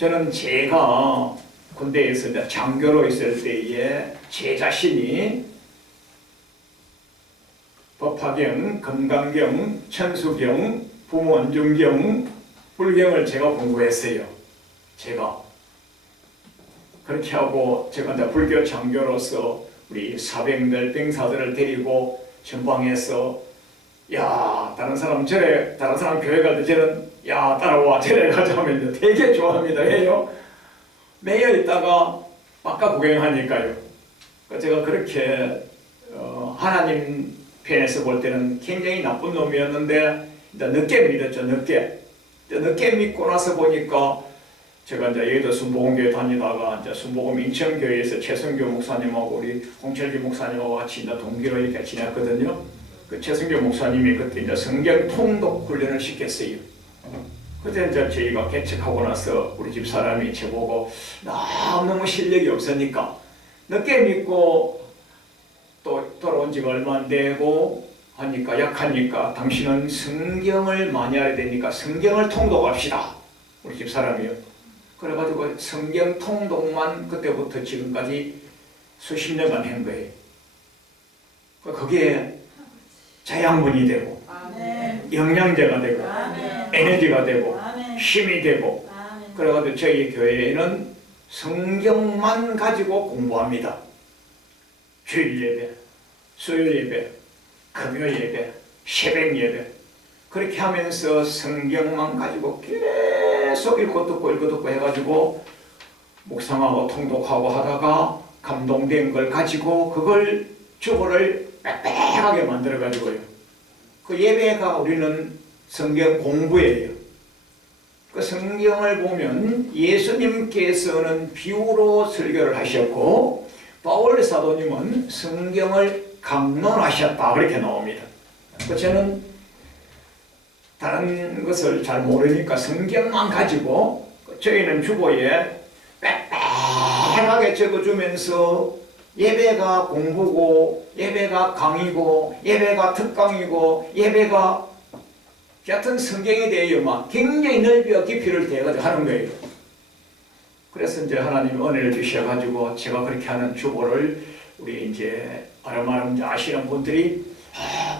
저는 제가 군대에서 이제 장교로 있을 때에 제 자신이 법화경, 금강경, 천수경, 부원중경, 불경을 제가 공부했어요. 제가 그렇게 하고 제가 이제 불교 장교로서 우리 사병들, 병사들을 데리고 전방에서 야 다른 사람 교회 갈 때 저는 야 따라와 저래 가자 하면 되게 좋아합니다. 왜요? 매여 있다가 바깥 구경하니까요. 제가 그렇게 하나님 편에서 볼 때는 굉장히 나쁜 놈이었는데 늦게 믿었죠. 늦게 믿고 나서 보니까 제가 이제 여의도 순복음교회 다니다가 이제 순복음 인천교회에서 최성교 목사님하고 우리 홍철기 목사님하고 같이 이제 동기로 이렇게 지냈거든요. 그 최성교 목사님이 그때 이제 성경 통독 훈련을 시켰어요. 그때 이제 저희가 개척하고 나서 우리 집 사람이 저보고 너무 실력이 없으니까 늦게 믿고 또 돌아온 지가 얼마 안 되고 하니까 약하니까 당신은 성경을 많이 알아야 되니까 성경을 통독합시다. 우리 집 사람이요. 그래가지고 성경 통독만 그때부터 지금까지 수십 년간 한 거예요. 그게 자양분이 되고 영양제가 되고 에너지가 되고 힘이 되고 그래가지고 저희 교회에는 성경만 가지고 공부합니다. 주일 예배, 수요일 예배, 금요 예배, 새벽 예배 그렇게 하면서 성경만 가지고 계속 읽고 듣고 해가지고 묵상하고 통독하고 하다가 감동된 걸 가지고 그걸 주보를 빽빽하게 만들어가지고요. 그 예배가 우리는 성경 공부예요. 그 성경을 보면 예수님께서는 비유로 설교를 하셨고 바울 사도님은 성경을 강론하셨다 그렇게 나옵니다. 저는 다른 것을 잘 모르니까 성경만 가지고 저희는 주보에 빽빽하게 적어주면서 예배가 공부고 예배가 강의고 예배가 특강이고 예배가 같은 성경에 대해서만 굉장히 넓이와 깊이를 대가지고 하는 거예요. 그래서 이제 하나님 은혜를 주셔가지고 제가 그렇게 하는 주보를 우리 이제 아름아름 아시는 분들이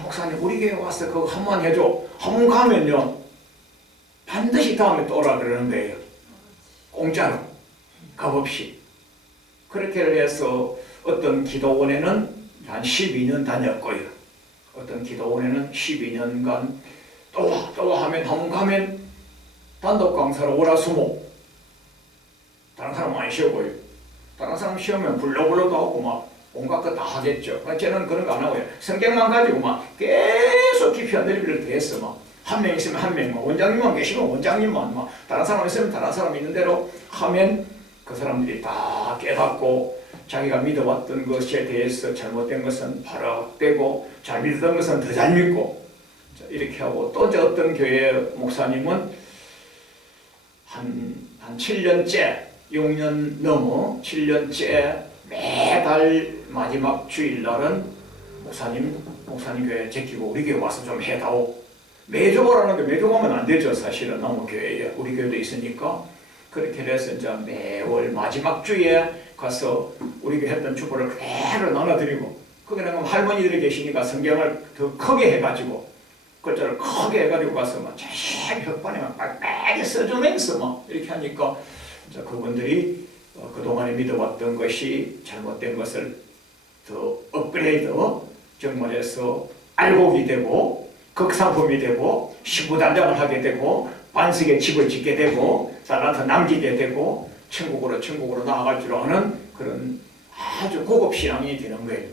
목사님 우리 교회 와서 그거 한번 해줘. 한번 가면요 반드시 다음에 또 오라 그러는 거예요. 공짜로 값없이. 그렇게 해서 어떤 기도원에는 한 12년 다녔고요. 어떤 기도원에는 12년간 또 하면 한번 가면 단독 강사로 월화수목 다른 사람 많이 쉬어보요. 다른 사람 쉬우면 불러도 하고 막 온갖 거 다 하겠죠. 저는 그런 거 안 하고요. 성경만 가지고 막 계속 깊이 넓이를 더해서 막 한 명 있으면 한 명, 원장님만 계시면 원장님만, 막 다른 사람 있으면 다른 사람 있는 대로 하면 그 사람들이 다 깨닫고 자기가 믿어왔던 것에 대해서 잘못된 것은 바로 떼고 잘 믿었던 것은 더 잘 믿고 이렇게 하고 또 어떤 교회 목사님은 한 7년째 6년 넘어 7년째 매달 마지막 주일날은 목사님 교회 제끼고 우리 교회 와서 좀 해다오. 매주 오라는데 매주 오면 안 되죠. 사실은 너무 교회에 우리 교회도 있으니까 그렇게 해서 이제 매월 마지막 주에 가서 우리 교회 했던 주보를 그대로 나눠드리고 거기는 할머니들이 계시니까 성경을 더 크게 해가지고 글자를 크게 해가지고 가서 막 자세히 벽판에 막 빡빡하게 써주면서 막 이렇게 하니까 이제 그분들이 그동안에 믿어왔던 것이 잘못된 것을 더 업그레이드 정말해서 알곡이 되고 극상품이 되고 시부단장을 하게 되고 반석에 집을 짓게 되고 딸한테 남기게 되고 천국으로 나아갈 줄 아는 그런 아주 고급 신앙이 되는 거예요.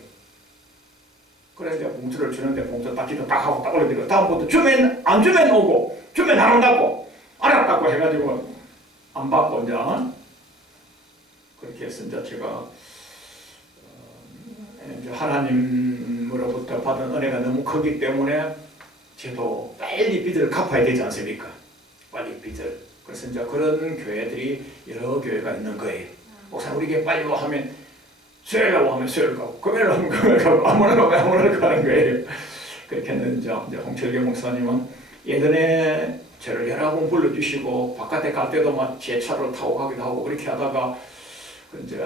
그래서 이제 봉투를 주는데 봉투 닦기도 딱 하고 딱 올려드리고 다음부터 주면 안 주면 오고 주면 안 온다고 알았다고 해가지고 안 받고 이제 그렇게 해서 이제 제가 하나님으로부터 받은 은혜가 너무 크기 때문에 저도 빨리 빚을 갚아야 되지 않습니까? 빨리 빚을. 그래서 이제 그런 교회들이 여러 교회가 있는 거예요. 목사님 우리 교회 빨리 와 하면 수요일에 와 하면 수요일 가고 금요일에 하면 금요일 가고 아무나 가면 아무나 가는 거예요. 그렇게 했는데 이제 홍철기 목사님은 예전에 저를 여러 번 불러주시고 바깥에 갈 때도 막 제 차로 타고 가기도 하고 그렇게 하다가 이제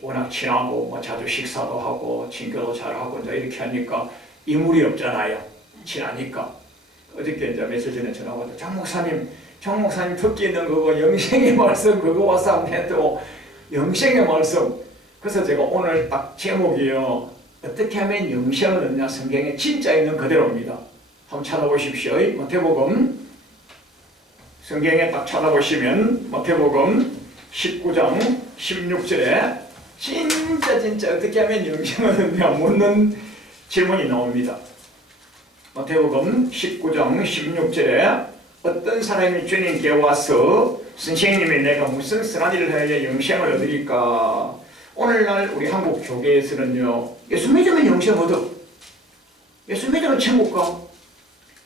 워낙 친하고 뭐 자주 식사도 하고 친교도 잘하고 이제 이렇게 하니까 이물이 없잖아요. 친하니까. 어저께 이제 며칠 전에 전화 와서 장 목사님 듣기 있는 그거 영생의 말씀 그거 와서 해도 영생의 말씀. 그래서 제가 오늘 딱 제목이요. 어떻게 하면 영생을 얻냐 성경에 진짜 있는 그대로입니다. 한번 찾아보십시오. 마태복음 성경에 딱 찾아보시면 마태복음 19장 16절에 진짜 어떻게 하면 영생을 얻냐 묻는 질문이 나옵니다. 마태복음 19장 16절에 어떤 사람이 주님께 와서 선생님이 내가 무슨 선한 일을 해야 영생을 얻으리까? 오늘날 우리 한국 교계에서는요, 예수 믿으면 영생 얻어. 예수 믿으면 천국 가.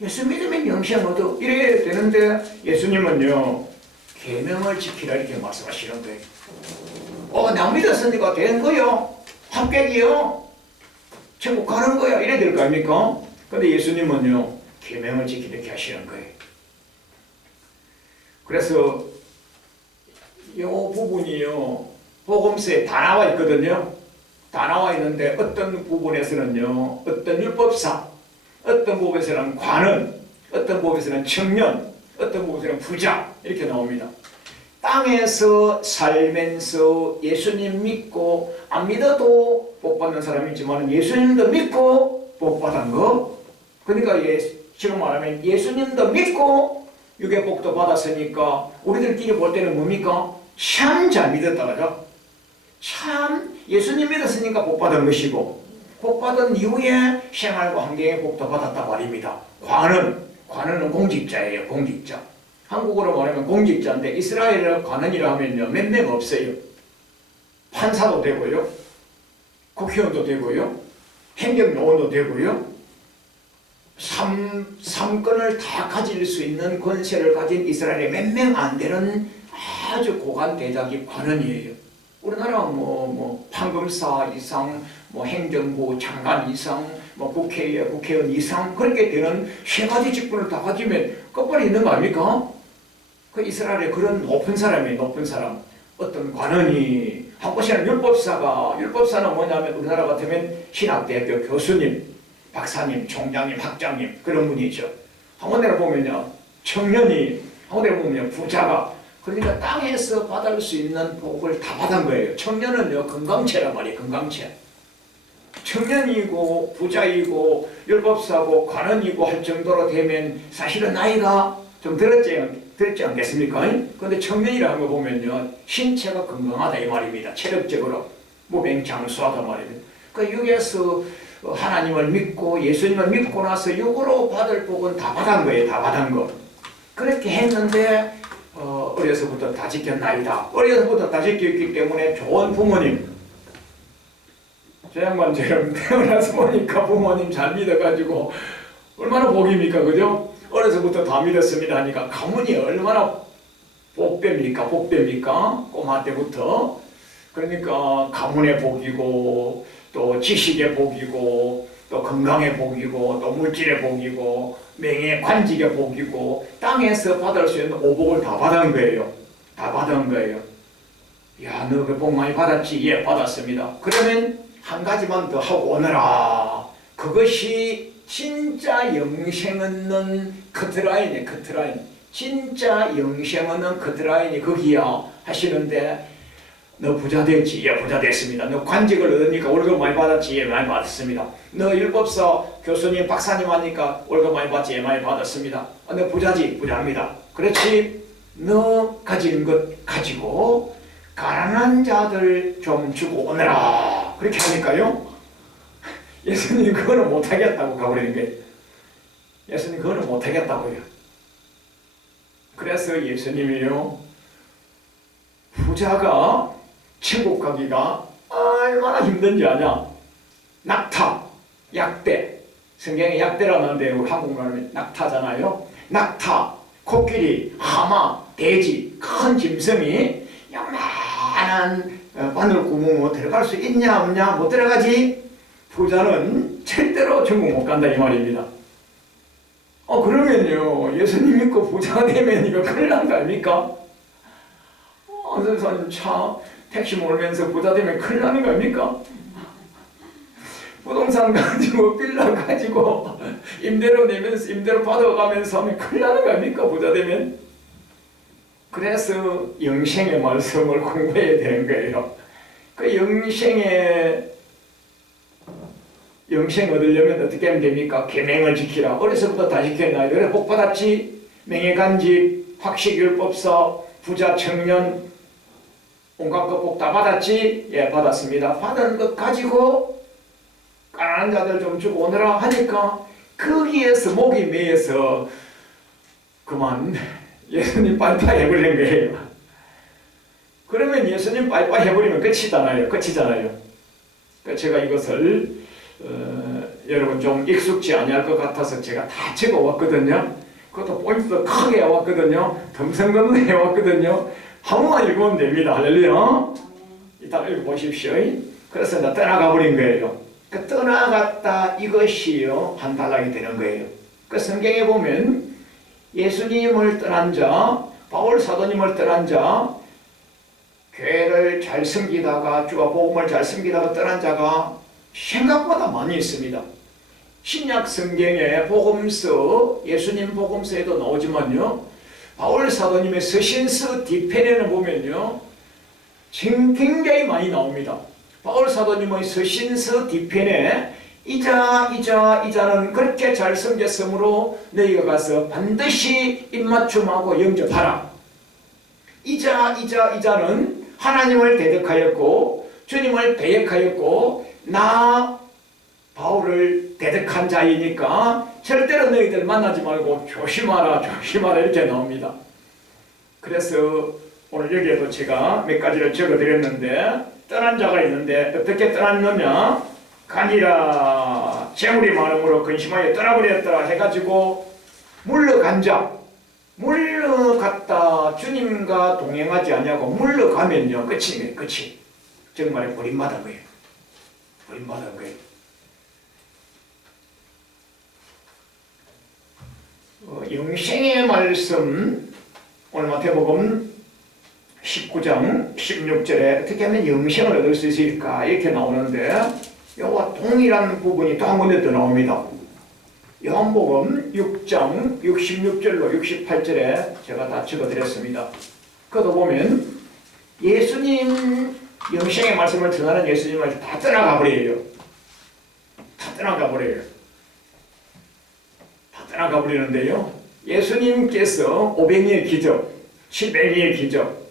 예수 믿으면 영생 얻어. 이래야 되는데 예수님은요, 계명을 지키라 이렇게 말씀하시는 거예요. 나 믿었으니까 되는 거요. 합격이요. 천국 가는 거야. 이래야 될 거 아닙니까? 근데 예수님은요, 계명을 지키라 이렇게 하시는 거예요. 그래서 이 부분이요, 복음서에 다 나와 있거든요. 다 나와 있는데 어떤 부분에서는요, 어떤 율법사, 어떤 부분에서는 관원, 어떤 부분에서는 청년, 어떤 부분에서는 부자 이렇게 나옵니다. 땅에서 살면서 예수님 믿고 안 믿어도 복 받는 사람이 있지만 예수님도 믿고 복 받은 거. 그러니까 지금 말하면 예수님도 믿고 육의 복도 받았으니까 우리들끼리 볼 때는 뭡니까? 참 잘 믿었다 그죠? 참 예수님 믿었으니까 복 받은 것이고 복 받은 이후에 생활과 환경의 복도 받았다 말입니다. 관원은 공직자예요. 공직자. 한국어로 말하면 공직자인데 이스라엘의 관원이라 하면요 몇 명 없어요. 판사도 되고요, 국회의원도 되고요, 행정요원도 되고요, 삼권을 다 가질 수 있는 권세를 가진 이스라엘에 몇 명 안 되는 아주 고관 대작이 관원이에요. 우리나라 판검사 이상, 행정부 장관 이상, 국회의원 이상 그렇게 되는 세 가지 직분을 다 가지면 끝발이 있는 거 아닙니까? 그 이스라엘에 그런 높은 사람이 높은 사람, 어떤 관원이 한 곳에는 율법사는 뭐냐면 우리나라 같으면 신학대학교 교수님, 박사님, 총장님, 학장님 그런 분이죠. 한 군데를 보면요 청년이, 한 군데를 보면요 부자가. 그러니까 땅에서 받을 수 있는 복을 다 받은 거예요. 청년은요 건강체란 말이에요. 건강체. 청년이고 부자이고 율법사고 관원이고 할 정도로 되면 사실은 나이가 좀 들었지 않겠습니까? 그런데 청년이라는 거 보면요 신체가 건강하다 이 말입니다. 체력적으로 무병장수하다 말입니다. 그 육에서 하나님을 믿고 예수님을 믿고 나서 육으로 받을 복은 다 받은 거예요. 다 받은 거. 그렇게 했는데 어려서부터 다 지켰나이다. 어려서부터 다 지켰기 때문에 좋은 부모님. 저 양반처럼 태어나서 보니까 부모님 잘 믿어가지고 얼마나 복입니까, 그죠? 어려서부터 다 믿었습니다 하니까 가문이 얼마나 복됩니까? 꼬마 때부터. 그러니까 가문의 복이고 또 지식의 복이고 또 건강의 복이고 또 물질의 복이고 명예 관직의 복이고 땅에서 받을 수 있는 오복을 다 받은 거예요. 다 받은 거예요. 야, 너 그 복 많이 받았지? 예, 받았습니다. 그러면 한 가지만 더 하고 오너라. 그것이 진짜 영생 얻는 커트라인이에요. 커트라인. 진짜 영생 얻는 커트라인이 거기야 하시는데 너 부자 됐지? 예, 부자 됐습니다. 너 관직을 얻으니까 월급 많이 받았지? 예, 많이 받았습니다. 너 율법사 교수님, 박사님 하니까 월급 많이 받지? 예, 많이 받았습니다. 너 부자지? 부자입니다. 그렇지? 너 가진 것 가지고 가난한 자들 좀 주고 오너라. 그렇게 하니까요. 예수님 그거는 못하겠다고 가버리는 거예요. 예수님 그거는 못하겠다고요. 그래서 예수님이요. 부자가 천국 가기가 얼마나 힘든지 아냐? 낙타, 약대. 성경에 약대라고 하는데 한국말로 낙타잖아요. 낙타, 코끼리, 하마, 돼지, 큰 짐승이 요만한 바늘 구멍으로 들어갈 수 있냐 없냐? 못 들어가지? 부자는 절대로 천국 못 간다 이 말입니다. 그러면요, 예수님 믿고 부자가 되면 이거 큰일 난 거 아닙니까? 선생님, 택시 몰면서 부자 되면 큰일 나는 거 아닙니까? 부동산 가지고, 빌라 가지고, 임대료 내면서, 임대료 받아가면서 하면 큰일 나는 거 아닙니까? 부자 되면? 그래서 영생의 말씀을 공부해야 되는 거예요. 그 영생 얻으려면 어떻게 하면 됩니까? 계명을 지키라. 어려서부터 다 지켰나요? 그래 복 받았지? 명예간직, 학식율법서, 부자, 청년, 온갖 것 복 다 받았지? 예, 받았습니다. 받은 것 가지고 가난한 자들 좀 주고 오느라 하니까 거기에서 목이 메여서 그만 예수님 빠이빠이 해버리는 거예요. 그러면 예수님 빠이빠이 해버리면 끝이잖아요. 제가 이것을 여러분 좀 익숙지 아니할 것 같아서 제가 다 적어왔거든요. 그것도 포인트도 크게 해왔거든요. 덤성덤성 해왔거든요. 한 번만 읽으면 됩니다. 할렐루야. 이따 읽어보십시오. 그래서 나 떠나가 버린 거예요. 그 떠나갔다 이것이요 한 단락이 되는 거예요. 그 성경에 보면 예수님을 떠난 자, 바울 사도님을 떠난 자, 교회를 잘 섬기다가 주와 복음을 잘 섬기다가 떠난 자가 생각보다 많이 있습니다. 신약 성경의 복음서, 예수님 복음서에도 나오지만요, 바울 사도님의 서신서 뒤편에는 보면요, 굉장히 많이 나옵니다. 바울 사도님의 서신서 뒤편에 이자는 그렇게 잘 섬겼으므로 너희가 가서 반드시 입맞춤하고 영접하라. 이자는 하나님을 대적하였고 주님을 배역하였고 나 바울을 대적한 자이니까 절대로 너희들 만나지 말고 조심하라 이렇게 나옵니다. 그래서 오늘 여기에도 제가 몇 가지를 적어드렸는데 떠난 자가 있는데 어떻게 떠났느냐, 가니라 재물이 많음으로 근심하여 떠나버렸더라 해가지고 물러갔다 주님과 동행하지 아니하고 물러가면요 끝이네. 끝이 정말 버림받은 거예요. 영생의 말씀 오늘 마태복음 19장 16절에 어떻게 하면 영생을 얻을 수 있을까 이렇게 나오는데 이와 동일한 부분이 또 한 군데 더 나옵니다. 요한복음 6장 66절로 68절에 제가 다 적어드렸습니다. 그것도 보면 예수님 영생의 말씀을 전하는 예수님을 다 떠나가 버려요. 다 떠나가 버리는데요. 예수님께서 500리의 기적, 700리의 기적,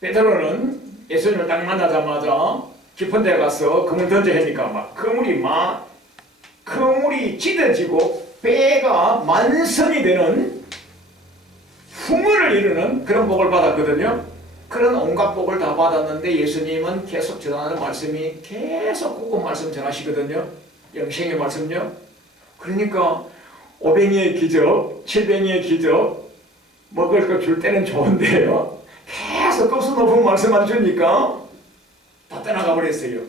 베드로는 예수님을 딱 만나자마자 깊은 데 가서 그물 던져 하니까 막 그물이 찢어지고 배가 만선이 되는 풍물을 이루는 그런 복을 받았거든요. 그런 온갖 복을 다 받았는데 예수님은 계속 전하는 말씀이 계속 그거 말씀 전하시거든요. 영생의 말씀요. 그러니까 500리의 기적, 700리의 기적 먹을 거 줄 때는 좋은데요. 계속 급수 높은 말씀만 주니까 다 떠나가 버렸어요.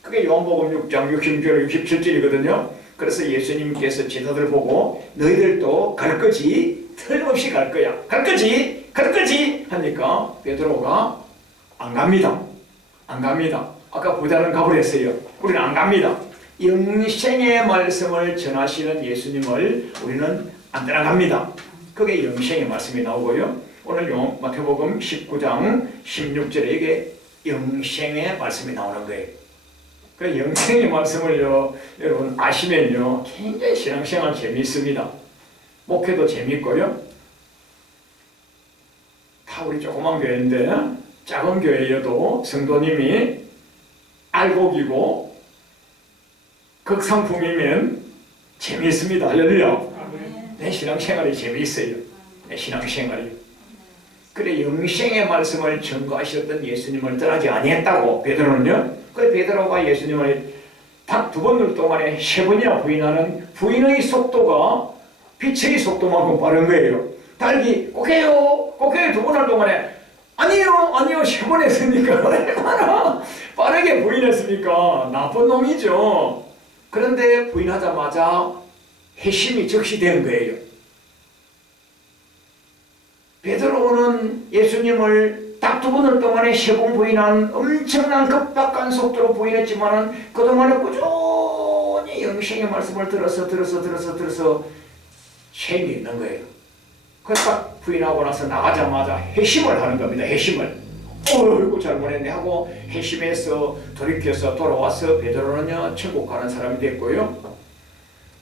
그게 요한복음 6장 66절 67절이거든요. 그래서 예수님께서 제자들 보고 너희들도 갈 거지? 틀림없이 갈 거야. 갈 거지 하니까 베드로가 안 갑니다. 아까 부자는 가버렸어요. 우리는 안 갑니다. 영생의 말씀을 전하시는 예수님을 우리는 안 떠나갑니다. 그게 영생의 말씀이 나오고요. 오늘 마태복음 19장 16절에 이게 영생의 말씀이 나오는 거예요. 그 영생의 말씀을요, 여러분 아시면요, 굉장히 신앙생활 재미있습니다. 목회도 재미있고요. 다 우리 조그만 교회인데, 작은 교회여도 성도님이 알곡이고 극상품이면 재미있습니다. 할렐루야. 내 신앙생활이 재미있어요. 내 신앙생활이. 그래 영생의 말씀을 전거하셨던 예수님을 떠나지 아니했다고 베드로는요. 그래 베드로가 예수님을 단 2번 동안에 3번이나 부인하는 부인의 속도가 빛의 속도만큼 빠른 거예요. 달기 꼭해요 2번 할 동안에 아니요 3번 했으니까 얼마나 빠르게 부인했습니까? 나쁜 놈이죠. 그런데 부인하자마자 회심이 적시된 거예요. 베드로는 예수님을 딱 2번을 동안에 3번 부인한 엄청난 급박한 속도로 부인했지만은 그동안에 꾸준히 영생의 말씀을 들어서 책이 있는 거예요. 그래서 부인하고 나서 나가자마자 회심을 하는 겁니다. 회심을. 어이구 잘못했네 하고 회심해서 돌이켜서 돌아와서 베드로는요 천국 가는 사람이 됐고요.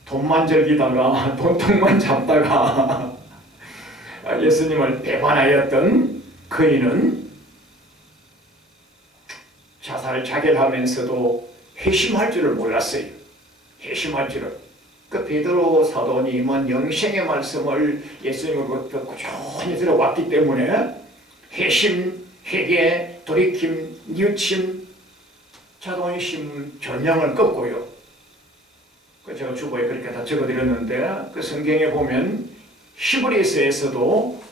돈만 즐기다가 돈통만 잡다가 예수님을 배반하였던 그이는 자살 자결하면서도 회심할 줄을 몰랐어요. 회심할 줄을. 그 베드로 사도님은 영생의 말씀을 예수님으로부터 꾸준히 들어왔기 때문에 회심, 회개, 돌이킴, 뉘우침, 자존심, 전형을 꺾고요. 제가 주보에 그렇게 다 적어드렸는데 그 성경에 보면 히브리서에서도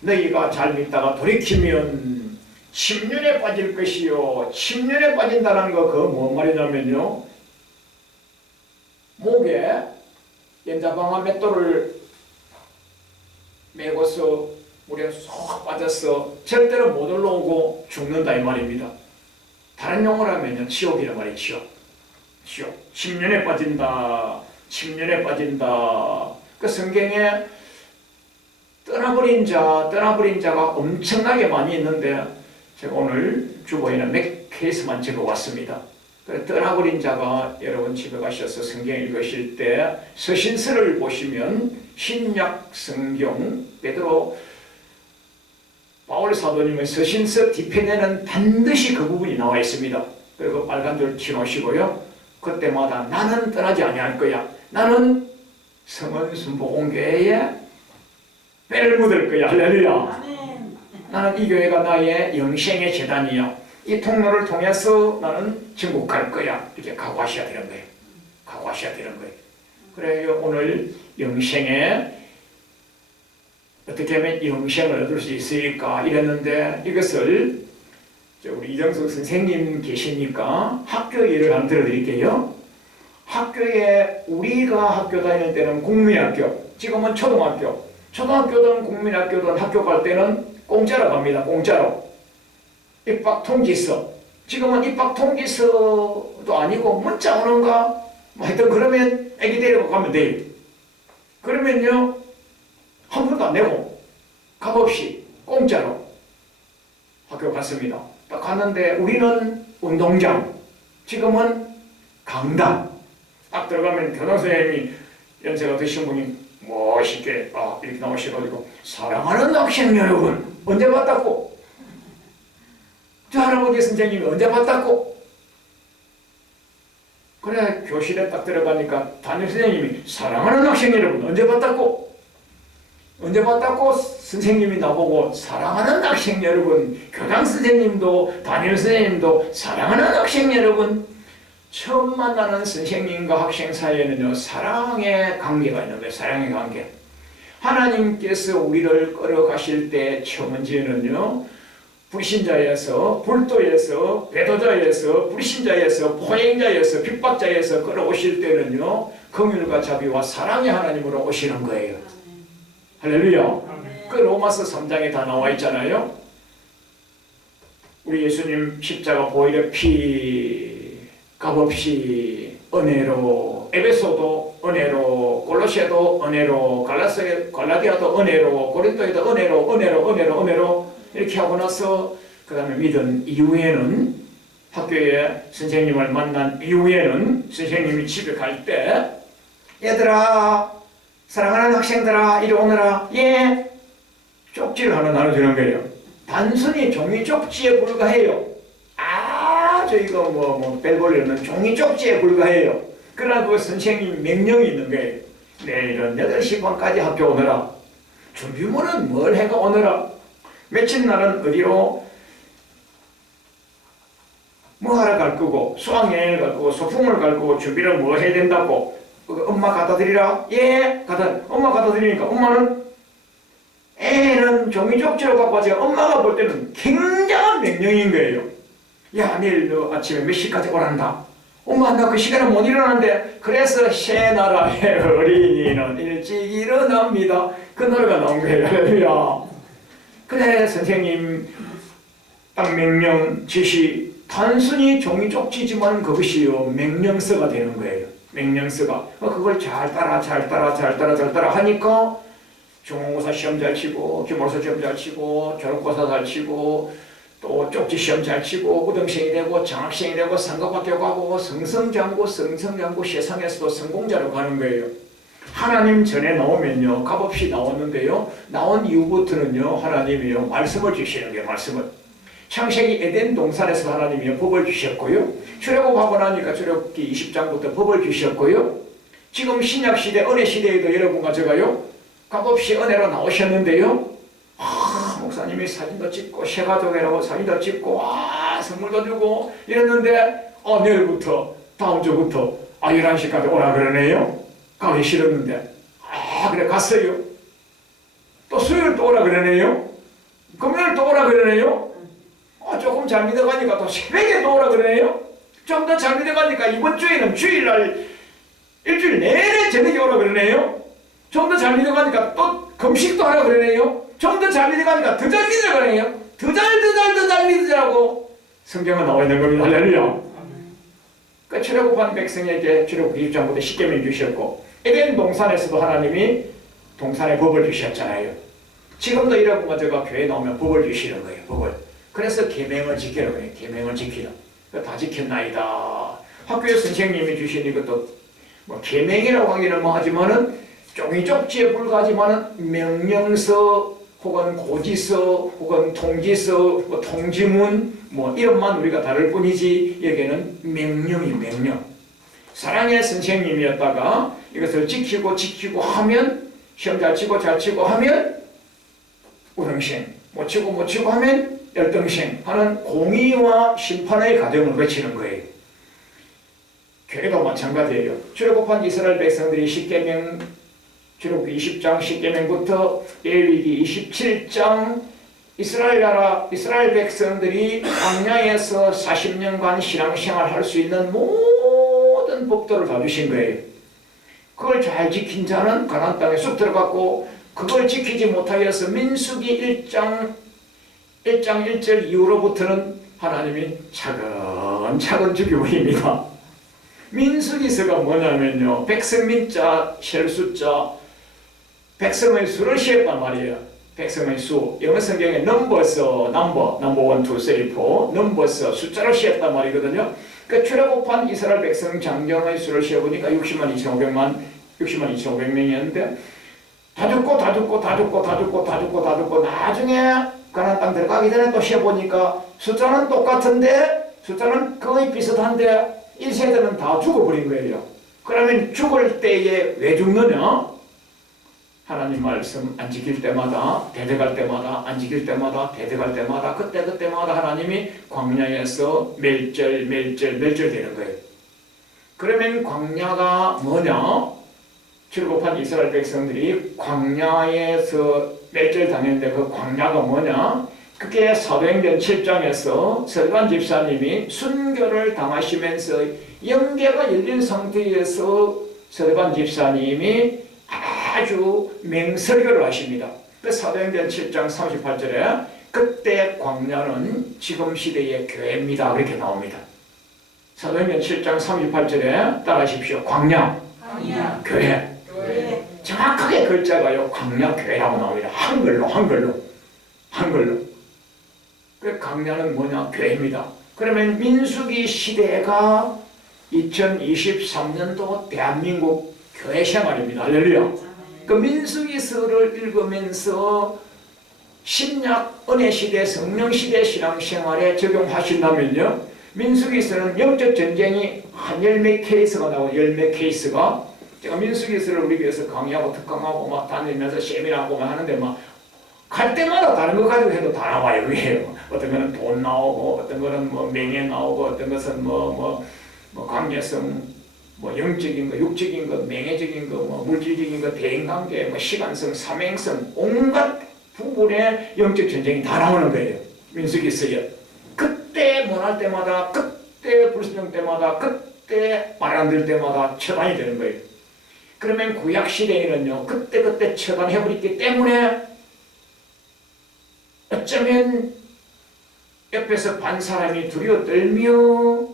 너희가 잘 믿다가 돌이키면 침륜에 빠질 것이요. 침륜에 빠진다는 거 그거 뭔 말이냐면요. 목에 연자방아 맷돌을 메고서 물에 쏙 빠져서 절대로 못 올라오고 죽는다 이 말입니다. 다른 용어로 하면요 지옥이란 말이죠. 지옥. 침륜에 빠진다. 침륜에 빠진다. 그 성경에 떠나버린 자가 엄청나게 많이 있는데 제가 오늘 주보에는 몇 케이스만 적어왔습니다. 떠나버린 자가 여러분 집에 가셔서 성경 읽으실 때 서신서를 보시면 신약 성경 베드로 바울 사도님의 서신서 뒤편에는 반드시 그 부분이 나와 있습니다. 그리고 빨간 줄 치놓으시고요. 그때마다 나는 떠나지 아니할 거야. 나는 성은 순복음교회에 뼈를 묻을 거야. 할렐루야. 나는 이 교회가 나의 영생의 재단이야. 이 통로를 통해서 나는 천국 갈 거야. 이렇게 각오하셔야 되는 거예요. 각오하셔야 되는 거예요. 그래요 오늘 영생에 어떻게 하면 영생을 얻을 수 있을까 이랬는데 이것을 우리 이정숙 선생님 계시니까 학교 예를 한번 들어드릴게요. 학교에 우리가 학교 다닐 때는 국민학교, 지금은 초등학교, 초등학교든 국민학교든 학교 갈 때는 공짜로 갑니다. 공짜로. 입학 통지서. 지금은 입학 통지서도 아니고 문자 오는가? 뭐 하여튼 그러면 애기 데리고 가면 돼요. 그러면요 한 푼도 안 내고 값없이 공짜로 학교 갔습니다. 딱 갔는데 우리는 운동장, 지금은 강당. 딱 들어가면 교장선생님이 연세가 드신 분이 멋있게 이렇게 나오셔가지고 사랑하는 학생 여러분 언제 봤다고? 저 할아버지 선생님이 언제 봤다고? 그래 교실에 딱 들어가니까 담임 선생님이 사랑하는 학생 여러분 언제 봤다고? 언제 봤다고? 선생님이 나보고 사랑하는 학생 여러분, 교장 선생님도 담임 선생님도 사랑하는 학생 여러분. 처음 만나는 선생님과 학생 사이에는요 사랑의 관계가 있는 거예요. 사랑의 관계. 하나님께서 우리를 끌어가실 때 처음에는요 불신자에서 불도에서 배도자에서 불신자에서 포행자에서 핍박자에서 끌어오실 때는요 긍휼과 자비와 사랑의 하나님으로 오시는 거예요. 할렐루야. 그 로마서 3장에 다 나와 있잖아요. 우리 예수님 십자가 보혈의 피 값없이 은혜로, 에베소도 은혜로, 골로새도 은혜로, 갈라디아도 은혜로, 고린도에도 은혜로 이렇게 하고 나서 그 다음에 믿은 이후에는 학교에 선생님을 만난 이후에는 선생님이 집에 갈 때 얘들아 사랑하는 학생들아 이리 오너라. 예. 쪽지를 하나 나눠주는 거예요. 단순히 종이 쪽지에 불과해요. 아주 이거 뺄볼려는 종이 쪽지에 불과해요. 그러나 그 선생님 명령이 있는 거예요. 내일은 8시 반까지 학교 오너라. 준비물은 뭘 해가 오너라. 며칠 날은 어디로 뭐 하러 갈 거고 수학여행을 갈 거고 소풍을 갈 거고 준비를 뭐 해야 된다고. 엄마 갖다 드리라. 예. 엄마 갖다 드리니까 엄마는 애는 종이 쪽지로 갖고 와서 엄마가 볼 때는 굉장한 명령인 거예요. 야 내일 너 아침에 몇 시까지 오란다. 엄마 나 그 시간에 못 일어나는데. 그래서 새 나라의 어린이는 일찍 일어납니다. 그 노래가 나온 거예요. 할렐루야. 그래 선생님 딱 명령 지시 단순히 종이 쪽지지만 그것이요 명령서가 되는 거예요. 명령서가 그걸 잘 따라 하니까 중간고사 시험 잘 치고 기말고사 시험 잘 치고 졸업고사 잘 치고 또 쪽지 시험 잘 치고 우등생이 되고 장학생이 되고 상급학교 가고 승승장구 세상에서도 성공자로 가는 거예요. 하나님 전에 나오면요 값없이 나왔는데요 나온 이후부터는요 하나님이요 말씀을 주시는 거예요. 말씀을 창세기 에덴 동산에서 하나님이 법을 주셨고요 출애굽하고 나니까 출애굽기 20장부터 법을 주셨고요 지금 신약시대 은혜시대에도 여러분과 제가요 값없이 은혜로 나오셨는데요 목사님이 사진도 찍고 새가족이라고 사진도 찍고 선물도 주고 이랬는데 내일부터 다음 주부터 11시까지 오라 그러네요. 가기 싫었는데 그래 갔어요. 또 수요일 또 오라 그러네요. 금요일 또 오라 그러네요. 조금 잘 믿어가니까 또 새벽에 또 오라 그러네요. 좀 더 잘 믿어가니까 이번 주에는 주일날 일주일 내내 저녁에 오라 그러네요. 좀 더 잘 믿어가니까 또 금식도 하라 그러네요. 좀 더 잘 믿어가니까 더 잘 믿으라 그러네요. 더 잘 믿으라고 성경은 나와 있는 겁니다. 할렐루야. 그 출애굽한 백성에게 출애굽기 20장부터 십계명 주셨고 에덴 동산에서도 하나님이 동산의 법을 주셨잖아요. 지금도 이러고 제가 교회 나오면 법을 주시는 거예요. 법을. 그래서 계명을 지키라 그래요. 계명을 지키라. 다 지켰나이다. 학교에 선생님이 주신 이것도 뭐 계명이라고 하기는 뭐 하지만은 종이 쪽지에 불과하지만은 명령서 혹은 고지서 혹은 통지서 뭐 통지문 뭐 이름만 우리가 다를 뿐이지 여기는 명령이 명령. 사랑의 선생님이었다가 이것을 지키고 하면 시험 잘 치고 하면 우등생 못 치고 하면 열등생 하는 공의와 심판의 과정을 거치는 거예요. 교회도 마찬가지예요. 출애굽한 이스라엘 백성들이 십계명 출애굽기 20장 십계명부터 레위기 27장 이스라엘 나라 이스라엘 백성들이 광야에서 40년간 신앙생활 할 수 있는 모든 법도를 다 주신 거예요. 그걸 잘 지킨 자는 가나안 땅에 쑥 들어갔고 그걸 지키지 못하여서 민수기 1장 1절 이후로부터는 하나님이 차근차근 죽여버립니다. 민수기서가 뭐냐면요 백성민자 셀숫자 백성의 수를 세었단 말이에요. 백성의 수 영어 성경에 넘버스 넘버 1, 2, 3, 4 넘버스 숫자를 세었단 말이거든요. 그 출애굽한 이스라엘 백성 장정의 수를 세어보니까 60만 2,500명이었는데 다 죽고 나중에 가나안 땅 들어가기 전에 또 세어보니까 숫자는 똑같은데 숫자는 거의 비슷한데 1세대는 다 죽어버린 거예요. 그러면 죽을 때에 왜 죽느냐? 하나님 말씀 안 지킬 때마다 대적할 때마다 안 지킬 때마다 대적할 때마다 그때마다 하나님이 광야에서 멸절 되는 거예요. 그러면 광야가 뭐냐? 출애굽한 이스라엘 백성들이 광야에서 멸절 당했는데 그 광야가 뭐냐? 그게 사도행전 7장에서 서대반 집사님이 순교를 당하시면서 영계가 열린 상태에서 서대반 집사님이 아주 맹설교를 하십니다. 그 사도행전 7장 38절에 그때 광야는 지금 시대의 교회입니다. 그렇게 나옵니다. 사도행전 7장 38절에 따라하십시오. 광야. 교회. 정확하게 글자가요 광야 교회라고 나옵니다. 한글로. 그 광야는 뭐냐? 교회입니다. 그러면 민수기 시대가 2023년도 대한민국 교회 생활입니다. 할렐루야. 그 민수기서를 읽으면서 신약 은혜시대 성령시대 신앙생활에 적용하신다면요 민수기서는 영적 전쟁이 한 열몇 케이스가 나오고 열몇 케이스가 제가 민수기서를 우리 교회에서 강의하고 특강하고 막 다니면서 세미나하고 막 하는데 막 갈 때마다 다른 거 가지고 해도 다 나와요. 그게 어떤 거는 돈 나오고 어떤 거는 뭐 명예 나오고 어떤 것은 뭐 관계성 뭐 영적인 거, 육적인 거, 명예적인 거, 뭐 물질적인 거, 대인관계, 뭐 시간성, 삼행성, 온갖 부분의 영적 전쟁이 다 나오는 거예요. 민수기서에. 그때 원할 때마다, 그때 불순종 때마다, 그때 말 안 들 때마다 처단이 되는 거예요. 그러면 구약 시대에는요, 그때그때 처단해버렸기 때문에 어쩌면 옆에서 반 사람이 두려워 떨며,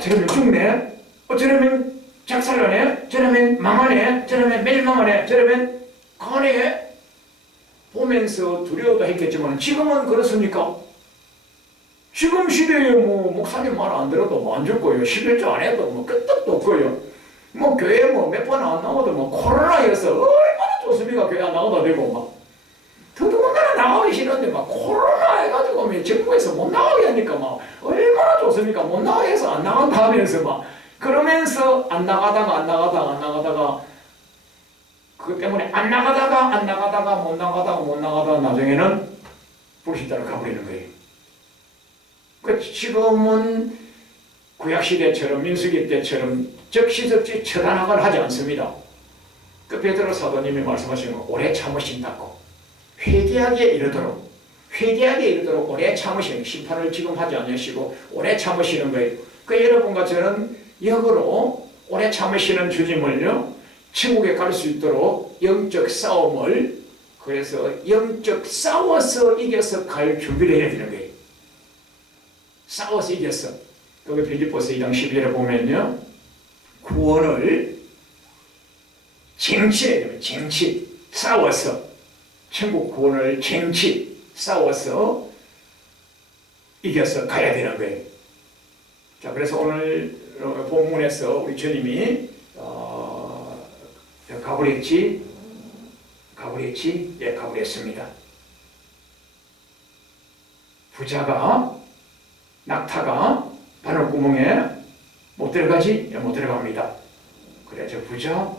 저러면 죽네, 저러면 작살나네, 저러면 망하네, 저러면 멸망하네, 저러면 가네 보면서 두려워도 했겠지만, 지금은 그렇습니까? 지금 시대에 뭐 목사님 말 안 들어도 뭐 안 죽고요, 11조 안 해도 뭐 끄떡도 없고요, 뭐 교회 뭐 몇 번 안 나와도 뭐 코로나여서 얼마나 좋습니까? 교회 안 나가도 되고, 막 더더군다나 나가기 싫은데 막 코로나 해가지고 뭐 정부에서 못 나가게 하니까 막 얼마나 좋습니까? 못 나가게 해서 안 나간다 하면서 막 그러면서 안 나가다가 그것 때문에 안 나가다가 못 나가다가 나중에는 불신자로 가버리는 거예요. 그 지금은 구약시대처럼 민수기 때처럼 적시적지 처단학을 하지 않습니다. 그 베드로 사도님이 말씀하신 거 오래 참으신다고, 회개하게 이르도록 오래 참으시는, 심판을 지금 하지 않으시고 오래 참으시는 거예요. 그 여러분과 저는 역으로 오래 참으시는 주님을요, 천국에 갈 수 있도록 영적 싸움을, 그래서 영적 싸워서 이겨서 갈 준비를 해야 되는 거예요. 싸워서 이겼어. 거기 빌립보서 2장 12절에 보면요, 구원을 쟁취해야 돼요. 쟁취. 싸워서. 천국 구원을 쟁취. 싸워서 이겨서 가야 되는 거예요. 자, 그래서 오늘 본문에서 우리 주님이 가버렸지? 예, 가버렸습니다. 부자가, 낙타가 바늘구멍에 못 들어가지? 못 들어갑니다. 그래, 저 부자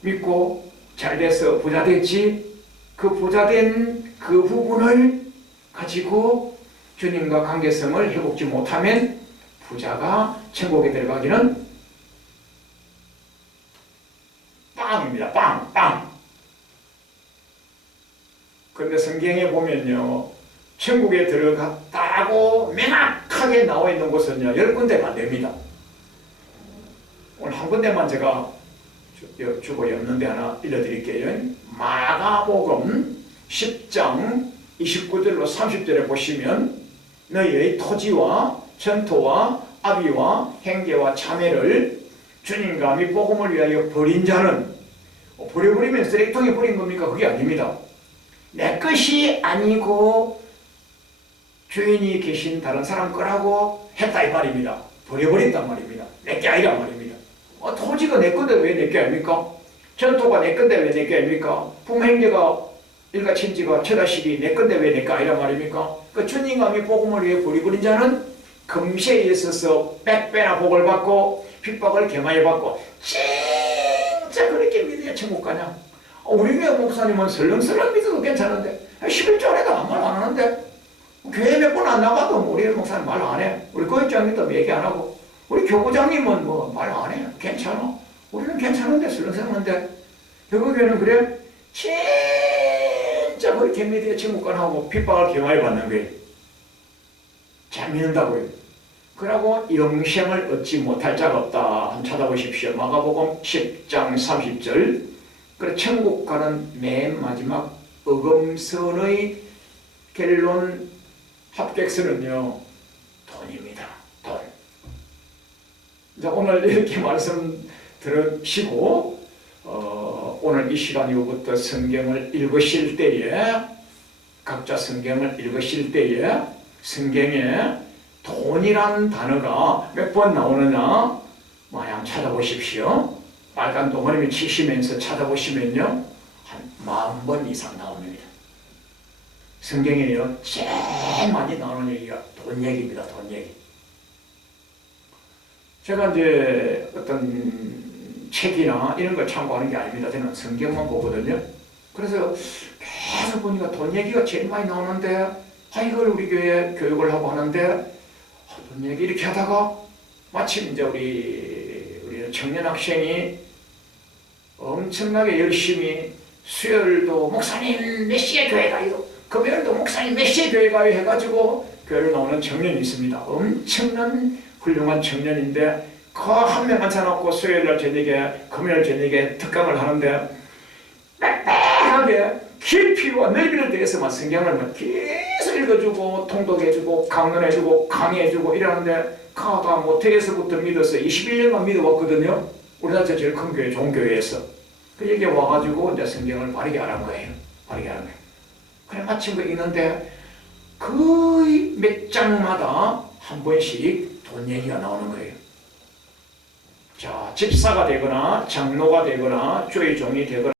믿고 잘 돼서 부자 됐지? 그 부자 된 그 부분을 가지고 주님과 관계성을 회복지 못하면 부자가 천국에 들어가기는 빵입니다. 빵. 그런데 성경에 보면요, 천국에 들어갔다고 명확하게 나와 있는 곳은요, 10군데가 안 됩니다. 오늘 한 군데만 제가 주보에 없는 데 하나 읽어드릴게요. 마가복음 10장 29절로 30절에 보시면, 너희의 토지와 전토와 아비와 행계와 자매를 주님과 및 복음을 위하여 버린 자는, 버려버리면 쓰레기통에 버린 겁니까? 그게 아닙니다. 내 것이 아니고 주인이 계신 다른 사람 거라고 했다 이 말입니다. 버려버린단 말입니다. 내게 아니란 말입니다. 토지가 내 건데 왜 내게 아닙니까? 전토가 내 건데 왜 내게 아닙니까? 부모행제가 일가 친지가 처자식이 내 건데 왜 내게 아니란 말입니까? 그 주님과 및 복음을 위해 버려버린 자는 금세에 있어서 백배나 복을 받고 핍박을 개마에 받고, 진짜 그렇게 믿어야 천국 가냐? 우리 교회 목사님은 설렁설렁 믿어도 괜찮은데 11조 안에도 아무 말 안 하는데, 교회 몇 번 안 나가도 우리 목사님 말 안 해. 우리 교육장님도 얘기 안 하고, 우리 교구장님은 뭐 말 안 해. 괜찮아. 우리는 괜찮은데 설렁설렁한데, 여기 교회는 그래? 진짜 그렇게 믿어야 천국 가냐고 핍박을 개마에 받는 거예요. 잘 믿는다고요. 그러고 영생을 얻지 못할 자가 없다. 한번 찾아보십시오. 마가복음 10장 30절. 그래, 천국 가는 맨 마지막 어금선의 결론 합격선은요, 돈입니다. 돈. 자, 오늘 이렇게 말씀 들으시고 오늘 이 시간 이후부터 성경을 읽으실 때에, 각자 성경을 읽으실 때에 성경에 돈이란 단어가 몇 번 나오느냐 마냥 찾아보십시오. 빨간 동그라미 치시면서 찾아보시면요, 한 10,000번 이상 나옵니다. 성경에요, 제일 많이 나오는 얘기가 돈 얘기입니다. 돈 얘기. 제가 이제 어떤 책이나 이런 걸 참고하는 게 아닙니다. 저는 성경만 보거든요. 그래서 계속 보니까 돈 얘기가 제일 많이 나오는데, 이걸 우리 교회에 교육을 하고 하는데 돈 얘기 이렇게 하다가 마침 이제 우리 청년 학생이 엄청나게 열심히 수요일도 목사님 몇 시에 교회 가요, 금요일도 목사님 몇 시에 교회 가요 해가지고 교회를 나오는 청년이 있습니다. 엄청난 훌륭한 청년인데 그 한 명 앉혀놓고 수요일날 저녁에 금요일 저녁에 특강을 하는데 빽빽하게 깊이와 넓이를 대해서만 성경을 막 계속 읽어주고 통독해주고 강론해주고 강의해주고 이러는데 가가 뭐 대에서부터 믿어서 21년간 믿어왔거든요. 우리나라 제일 큰 교회 종교회에서 그 여기 와가지고 이제 성경을 바르게 하라는 거예요. 바르게 하는 거예요. 그래 마침 그 있는데 거의 몇 장마다 한 번씩 돈 얘기가 나오는 거예요. 자, 집사가 되거나 장로가 되거나 교회 종이 되거나